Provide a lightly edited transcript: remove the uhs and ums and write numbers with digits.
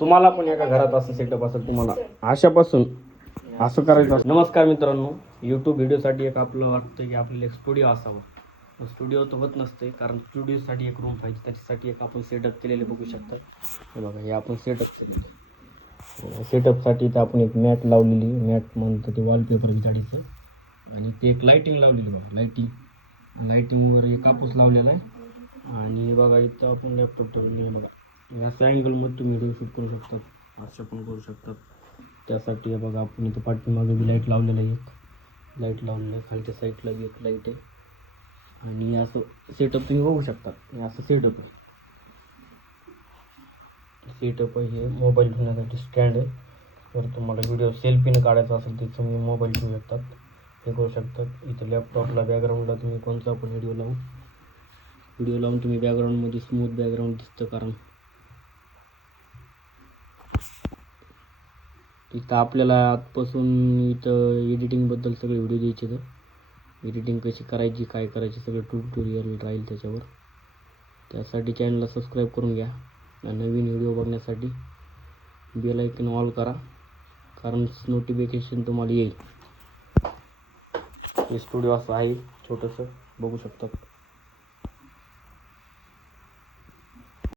तुम्हाला पण एका घरात असं सेटअप असेल, तुम्हाला अशापासून असं करायचं असं. नमस्कार मित्रांनो, यूट्यूब व्हिडिओसाठी एक आपलं वाटतं की आपल्याला एक स्टुडिओ असावा. स्टुडिओ तर होत नसते, कारण स्टुडिओसाठी एक रूम पाहिजे. त्याच्यासाठी एक आपण सेटअप केलेले बघू शकता. हे बघा, हे आपण सेटअप केलेलं. सेटअपसाठी तर आपण एक मॅट लावलेली, मॅट म्हणतो ते वॉलपेपर गाडीचं, आणि ते एक लाईटिंग लावलेली बघा. लाईटिंगवर एक कापूस लावलेला आहे. आणि बघा इथं आपण लॅपटॉप ठेवलेलं आहे बघा. अशा अँगलमध्ये तुम्ही व्हिडिओ शूट करू शकतात, असं पण करू शकतात. त्यासाठी बघा आपण इथं पाठीमागे बी लाईट लावलेलं आहे, एक लाईट लावलेलं आहे, खालच्या साईडला बी एक लाईट आहे. आणि असं सेटअप तुम्ही बघू शकता. असं सेटअप आहे. सेटअप आहे हे. मोबाईल ठेवण्यासाठी स्टँड आहे. जर तुम्हाला व्हिडिओ सेल्फीनं काढायचा असेल तर तुम्ही मोबाईल ठेवू शकतात, हे करू शकतात. इथं लॅपटॉपला बॅकग्राऊंडला तुम्ही कोणता पण व्हिडिओ लावून तुम्ही बॅकग्राऊंडमध्ये स्मूथ बॅकग्राऊंड दिसतं. कारण इथं आपल्याला आजपासून इथं एडिटिंगबद्दल सगळे व्हिडिओ द्यायचे. तर एडिटिंग कशी करायची, काय करायची, सगळं ट्युटोरियल राहील त्याच्यावर. त्यासाठी चॅनलला सबस्क्राईब करून घ्या. नवीन व्हिडिओ बघण्यासाठी बेल आयकॉन ऑल करा, कारण नोटिफिकेशन तुम्हाला येईल. हे स्टुडिओ असं आहे छोटंसं, बघू शकता.